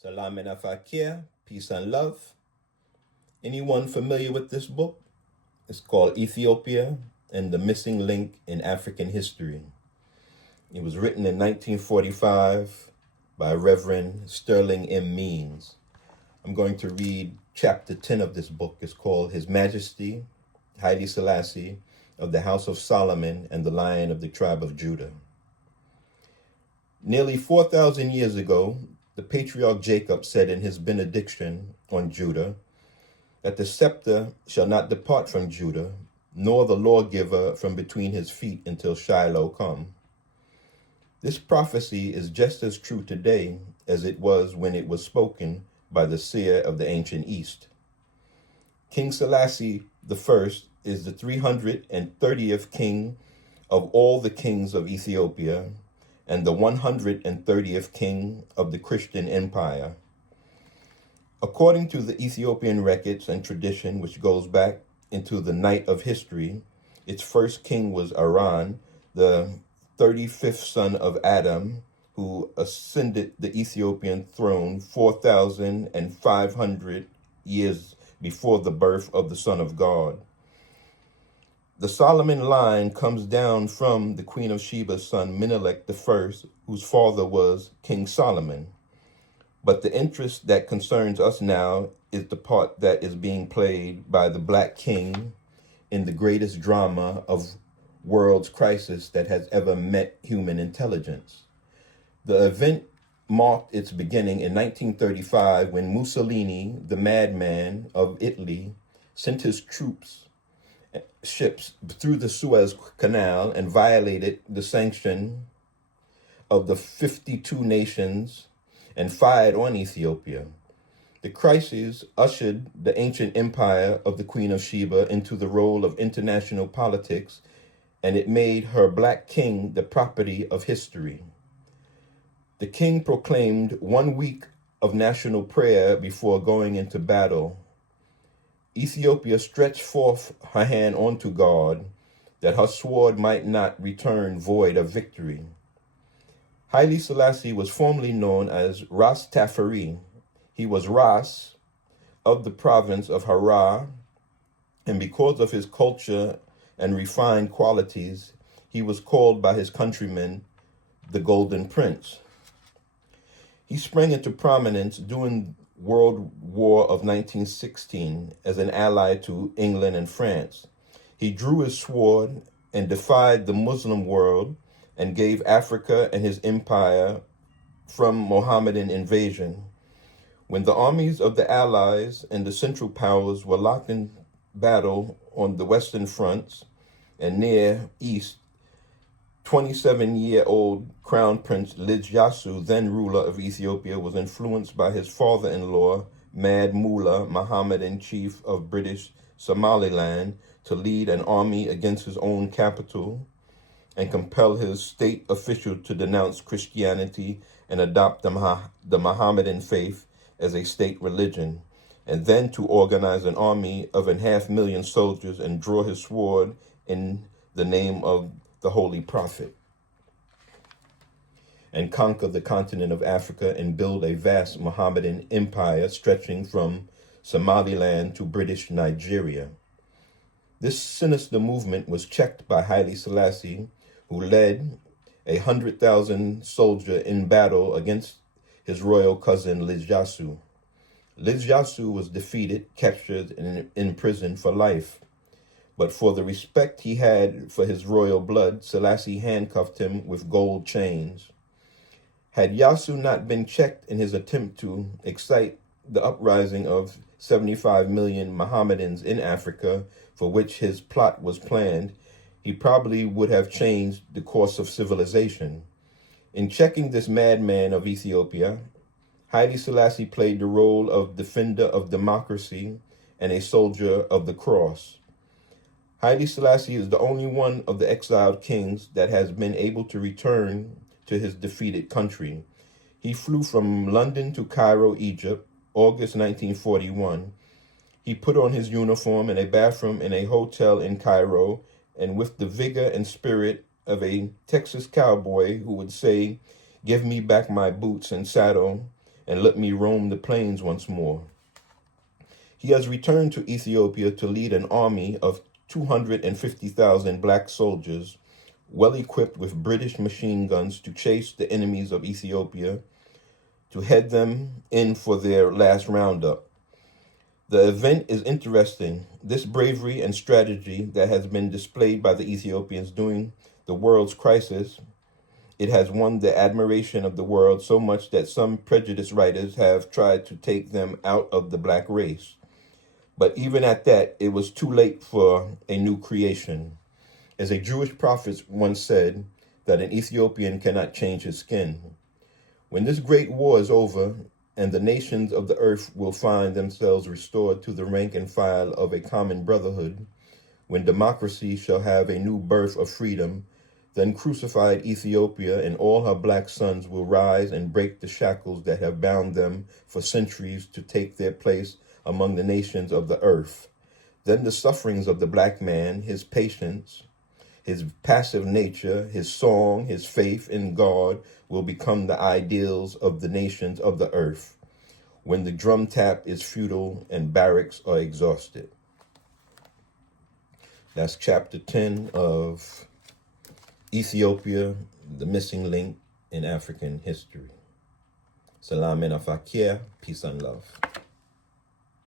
Salam and Afakir, peace and love. Anyone familiar with this book? It's called Ethiopia and the Missing Link in African History. It was written in 1945 by Reverend Sterling M. Means. I'm going to read chapter 10 of this book. It's called His Majesty, Haile Selassie, of the House of Solomon and the Lion of the Tribe of Judah. Nearly 4,000 years ago, the patriarch Jacob said in his benediction on Judah that the scepter shall not depart from Judah, nor the lawgiver from between his feet until Shiloh come. This prophecy is just as true today as it was when it was spoken by the seer of the ancient East. King Selassie I is the 330th king of all the kings of Ethiopia, and the 130th king of the Christian Empire. According to the Ethiopian records and tradition, which goes back into the night of history, its first king was Aran, the 35th son of Adam, who ascended the Ethiopian throne 4,500 years before the birth of the Son of God. The Solomon line comes down from the Queen of Sheba's son Menelik I, whose father was King Solomon. But the interest that concerns us now is the part that is being played by the Black King in the greatest drama of world's crisis that has ever met human intelligence. The event marked its beginning in 1935 when Mussolini, the madman of Italy, sent his ships through the Suez Canal and violated the sanction of the 52 nations and fired on Ethiopia. The crisis ushered the ancient empire of the Queen of Sheba into the role of international politics, and it made her Black king the property of history. The king proclaimed 1 week of national prayer before going into battle. Ethiopia stretched forth her hand unto God, that her sword might not return void of victory. Haile Selassie was formerly known as Ras Tafari. He was Ras of the province of Hara, and because of his culture and refined qualities, he was called by his countrymen the Golden Prince. He sprang into prominence during World War of 1916 as an ally to England and France. He drew his sword and defied the Muslim world and gave Africa and his empire from Mohammedan invasion. When the armies of the Allies and the Central Powers were locked in battle on the Western fronts and Near East, 27-year-old Crown Prince Lijyasu, then ruler of Ethiopia, was influenced by his father-in-law, Mad Mullah, Mohammedan chief of British Somaliland, to lead an army against his own capital and compel his state officials to denounce Christianity and adopt the Mohammedan faith as a state religion, and then to organize an army of 500,000 soldiers and draw his sword in the name of the Holy Prophet, and conquer the continent of Africa and build a vast Mohammedan empire stretching from Somaliland to British Nigeria. This sinister movement was checked by Haile Selassie, who led 100,000 soldiers in battle against his royal cousin Lijyasu. Lijyasu was defeated, captured, and imprisoned for life. But for the respect he had for his royal blood, Selassie handcuffed him with gold chains. Had Yasu not been checked in his attempt to excite the uprising of 75 million Mohammedans in Africa, for which his plot was planned, he probably would have changed the course of civilization. In checking this madman of Ethiopia, Haile Selassie played the role of defender of democracy and a soldier of the cross. Haile Selassie is the only one of the exiled kings that has been able to return to his defeated country. He flew from London to Cairo, Egypt, August 1941. He put on his uniform in a bathroom in a hotel in Cairo, and with the vigor and spirit of a Texas cowboy who would say, "Give me back my boots and saddle," and let me roam the plains once more. He has returned to Ethiopia to lead an army of 250,000 black soldiers, well equipped with British machine guns to chase the enemies of Ethiopia, to head them in for their last roundup. The event is interesting. This bravery and strategy that has been displayed by the Ethiopians during the world's crisis, it has won the admiration of the world so much that some prejudice writers have tried to take them out of the black race. But even at that, it was too late for a new creation. As a Jewish prophet once said, that an Ethiopian cannot change his skin. When this great war is over, and the nations of the earth will find themselves restored to the rank and file of a common brotherhood, when democracy shall have a new birth of freedom, then crucified Ethiopia and all her black sons will rise and break the shackles that have bound them for centuries to take their place among the nations of the earth. Then the sufferings of the black man, his patience, his passive nature, his song, his faith in God will become the ideals of the nations of the earth, when the drum tap is futile and barracks are exhausted. That's chapter 10 of Ethiopia, the missing link in African history. Salam and afakir, peace and love.